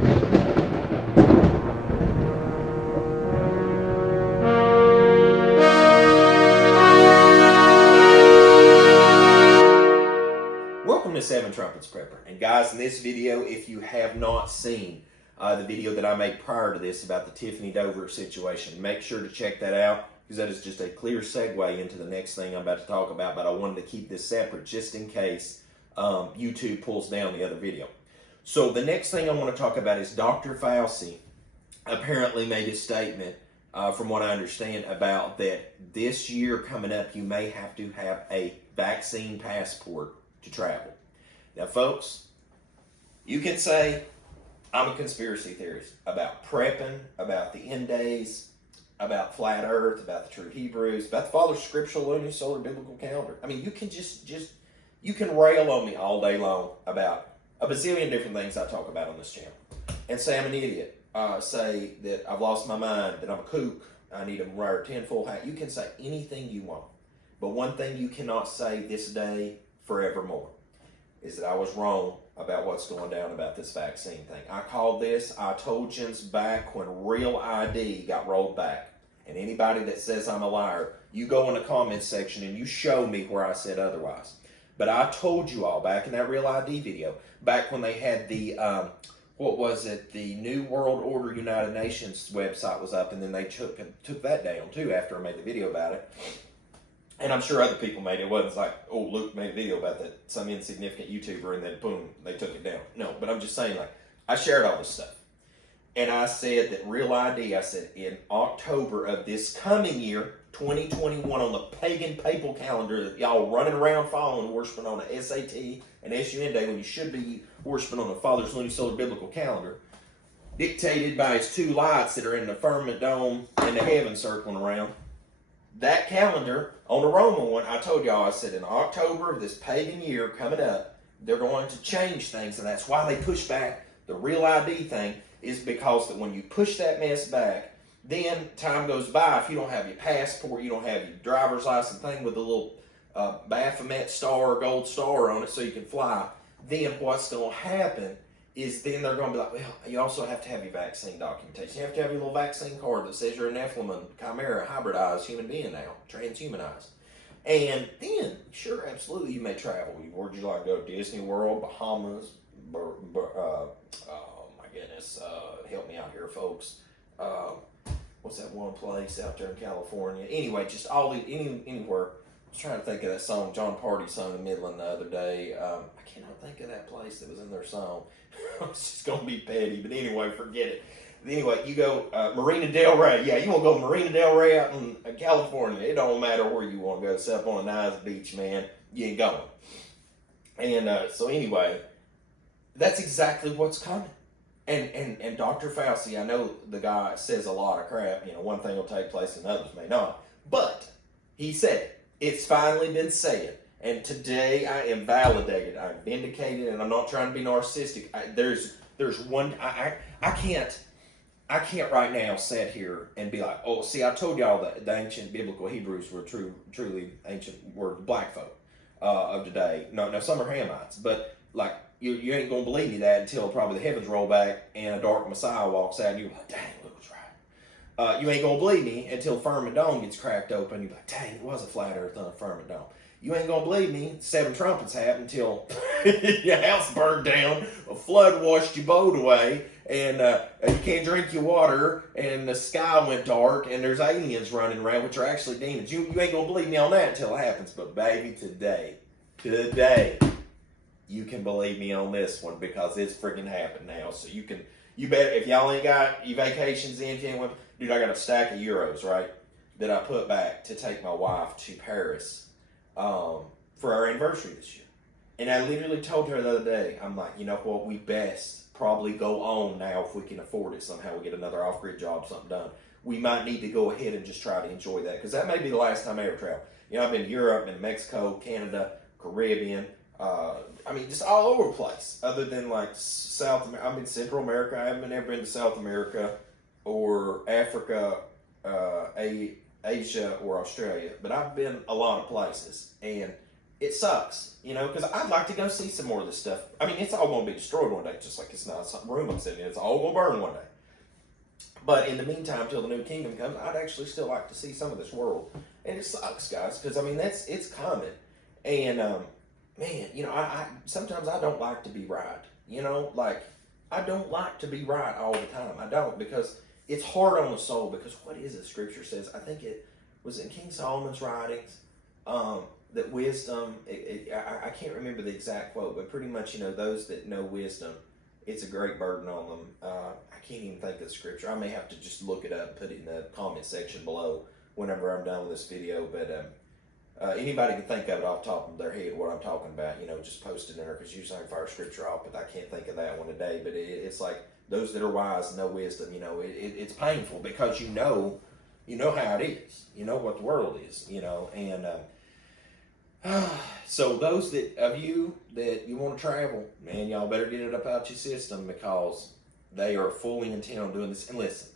Welcome to Seven Trumpets Prepper. And guys, in this video, if you have not seen the video that I made prior to this about the Tiffany Dover situation, make sure to check that out, because that is just a clear segue into the next thing I'm about to talk about. But I wanted to keep this separate just in case YouTube pulls down the other video. So the next thing I want to talk about is Dr. Fauci apparently made a statement, from what I understand, about that this year coming up, you may have to have a vaccine passport to travel. Now, folks, you can say I'm a conspiracy theorist about prepping, about the end days, about flat earth, about the true Hebrews, about the Father's scriptural lunar solar biblical calendar. I mean, you can you can rail on me all day long about a bazillion different things I talk about on this channel and say I'm an idiot, say that I've lost my mind, that I'm a kook, I need to wear a tinfoil hat. You can say anything you want, but one thing you cannot say this day forevermore is that I was wrong about what's going down about this vaccine thing. I called this, I told you back when Real ID got rolled back. And anybody that says I'm a liar, you go in the comments section and you show me where I said otherwise. But I told you all back in that Real ID video, back when they had the, what was it, the New World Order United Nations website was up, and then they took that down too after I made the video about it. And I'm sure other people made it. It wasn't like, oh, Luke made a video about that, some insignificant YouTuber, and then boom, they took it down. No, but I'm just saying, like, I shared all this stuff. And I said that Real ID, I said, in October of this coming year, 2021, on the pagan papal calendar that y'all running around following, worshiping on the SAT and SUN day when you should be worshiping on the Father's lunar solar biblical calendar, dictated by his two lights that are in the firmament dome and the heaven circling around. That calendar, on the Roman one, I told y'all, I said in October of this pagan year coming up, they're going to change things, and that's why they push back the Real ID thing, is because that when you push that mess back, then time goes by, if you don't have your passport, you don't have your driver's license thing with a little Baphomet star or gold star on it so you can fly, then what's going to happen is then they're going to be like, well, you also have to have your vaccine documentation. You have to have your little vaccine card that says you're a Nephilim, Chimera, hybridized human being now, transhumanized. And then, sure, absolutely, you may travel. Where'd you like to go? Disney World, Bahamas, oh my goodness, help me out here, folks. What's that one place out there in California? Anyway, just anywhere. I was trying to think of that song John Party sung in Midland the other day. I cannot think of that place that was in their song. It's just going to be petty, but anyway, forget it. Anyway, you go Marina Del Rey. Yeah, you want to go Marina Del Rey out in California. It don't matter where you want to go. Except on a nice beach, man. You ain't going. And so anyway, that's exactly what's coming. And Dr. Fauci, I know the guy says a lot of crap. You know, one thing will take place and others may not. But he said it. It's finally been said. And today I am validated. I'm vindicated, and I'm not trying to be narcissistic. There's one I can't right now sit here and be like, oh, see, I told y'all that the ancient biblical Hebrews were truly ancient word black folk of today. No, some are Hamites, but like you ain't gonna believe me that until probably the heavens roll back and a dark Messiah walks out, and you're like, dang, Luke was right. You ain't gonna believe me until firmament dome gets cracked open. You're like, dang, it was a flat earth on a firmament dome. You ain't gonna believe me. 7 trumpets happened until your house burned down, a flood washed your boat away, and you can't drink your water, and the sky went dark, and there's aliens running around, which are actually demons. You ain't gonna believe me on that until it happens. But baby, today, you can believe me on this one, because it's freaking happened now. So you better, if y'all ain't got your vacations in, dude, I got a stack of euros, right, that I put back to take my wife to Paris for our anniversary this year. And I literally told her the other day, I'm like, you know what, we best probably go on now if we can afford it somehow. We get another off-grid job, something done. We might need to go ahead and just try to enjoy that, because that may be the last time I ever travel. You know, I've been to Europe, been to Mexico, Canada, Caribbean, I mean, just all over the place, other than like South America. I mean, Central America. I haven't ever been to South America or Africa, Asia or Australia, but I've been a lot of places. And it sucks, you know, because I'd like to go see some more of this stuff. I mean, it's all going to be destroyed one day, just like it's not some room I'm sitting in. It's all going to burn one day. But in the meantime, till the new kingdom comes, I'd actually still like to see some of this world. And it sucks, guys, because I mean it's coming. And man, you know, I sometimes I don't like to be right. You know, like I don't like to be right all the time. I don't, because it's hard on the soul. Because what is it? Scripture says, I think it was in King Solomon's writings, that wisdom. I can't remember the exact quote, but pretty much, you know, those that know wisdom, it's a great burden on them. I can't even think of the scripture. I may have to just look it up and put it in the comment section below whenever I'm done with this video. But anybody can think of it off the top of their head what I'm talking about, you know, just post it in there, because usually I can fire scripture off, but I can't think of that one today. But it's like those that are wise and know wisdom, you know, it's painful, because you know how it is. You know what the world is, you know, and so those of you that you want to travel, man, y'all better get it up out your system, because they are fully intent on doing this. And listen,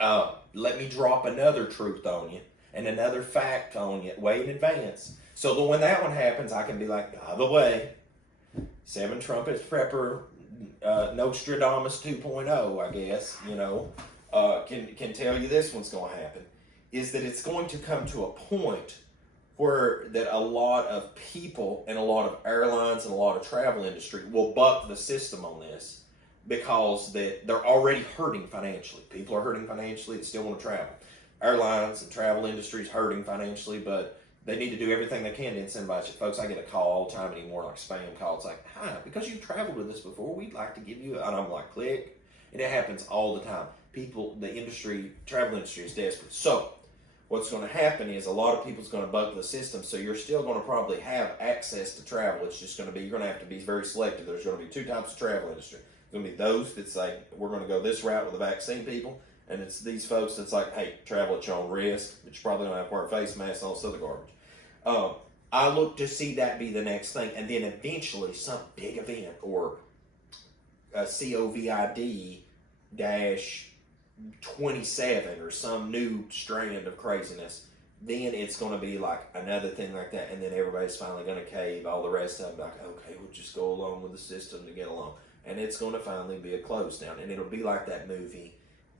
let me drop another truth on you and another fact on you way in advance, so that when that one happens, I can be like, by the way, Seven Trumpets Prepper, Nostradamus 2.0, I guess, you know, can tell you this one's going to happen, is that it's going to come to a point where that a lot of people and a lot of airlines and a lot of travel industry will buck the system on this, because they're already hurting financially. People are hurting financially that still want to travel. Airlines and travel industry is hurting financially, but they need to do everything they can to incentivize you. Folks, I get a call all the time anymore, like spam call. It's like, hi, because you've traveled with us before, we'd like to give you, and I'm like, click. And it happens all the time. People, travel industry is desperate. So what's going to happen is a lot of people's going to buck the system, so you're still going to probably have access to travel. It's just going to be, you're going to have to be very selective. There's going to be two types of travel industry. There's going to be those that say, we're going to go this route with the vaccine people, and it's these folks that's like, hey, travel at your own risk, but you're probably going to have to wear a face mask and all this other garbage. I look to see that be the next thing, and then eventually some big event, or a COVID-27 or some new strand of craziness, then it's going to be like another thing like that, and then everybody's finally going to cave. All the rest of them like, okay, we'll just go along with the system to get along, and it's going to finally be a close down, and it'll be like that movie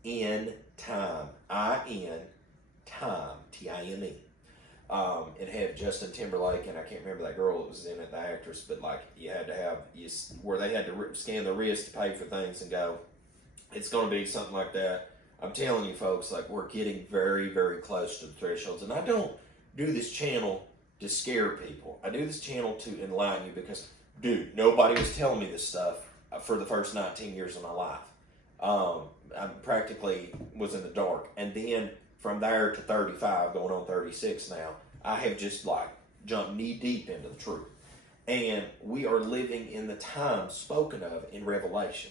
In Time, Time, Time. It had Justin Timberlake, and I can't remember that girl that was in it, the actress, but like you had to have where they had to scan the wrist to pay for things and go. It's going to be something like that. I'm telling you, folks, like we're getting very, very close to the thresholds. And I don't do this channel to scare people. I do this channel to enlighten you, because, dude, nobody was telling me this stuff for the first 19 years of my life. I practically was in the dark. And then from there to 35, going on 36 now, I have just like jumped knee deep into the truth. And we are living in the time spoken of in Revelation.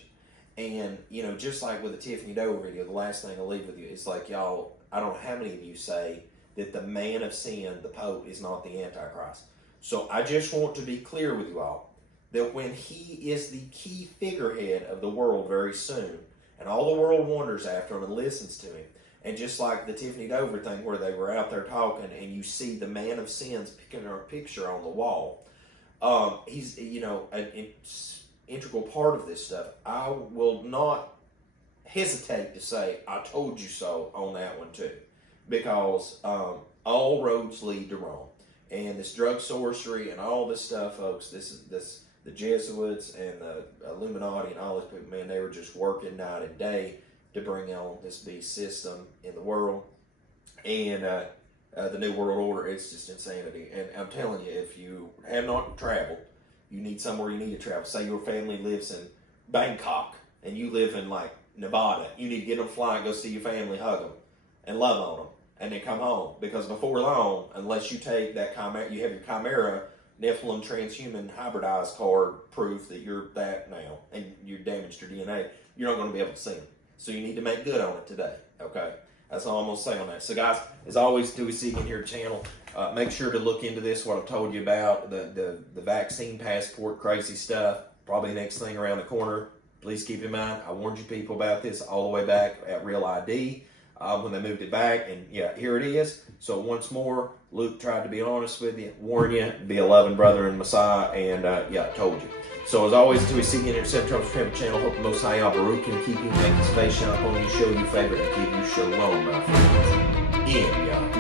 And, you know, just like with the Tiffany Doe video, the last thing I'll leave with you is like, y'all, I don't know how many of you say that the man of sin, the Pope, is not the Antichrist. So I just want to be clear with you all that when he is the key figurehead of the world very soon, and all the world wonders after him and listens to him, and just like the Tiffany Dover thing where they were out there talking and you see the man of sin's picture on the wall, he's, you know, an integral part of this stuff. I will not hesitate to say I told you so on that one too, because all roads lead to Rome, and this drug sorcery and all this stuff, folks. The Jesuits and the Illuminati and all these people, man, they were just working night and day to bring on this beast system in the world, and the New World Order. It's just insanity. And I'm telling you, if you have not traveled, you need somewhere you need to travel. Say your family lives in Bangkok and you live in like Nevada. You need to get on a flight, go see your family, hug them, and love on them, and then come home. Because before long, unless you take that Chimera, you have your Chimera Nephilim transhuman hybridized card proof that you're that now, and you damaged your DNA, you're not going to be able to see them. So you need to make good on it today, okay? That's all I'm going to say on that. So guys, as always, till we see you in here channel, make sure to look into this, what I've told you about, the vaccine passport, crazy stuff, probably next thing around the corner. Please keep in mind, I warned you people about this all the way back at Real ID when they moved it back, and yeah, here it is. So once more, Luke tried to be honest with you, warn you, be a loving brother in Messiah, and yeah, I told you. So as always, until we see you in your Seven Trumpets Trample channel, hope the Most High Yah Baruch can keep you, make his face shine upon you, show you favor, and give you shalom, my friends. In Yah.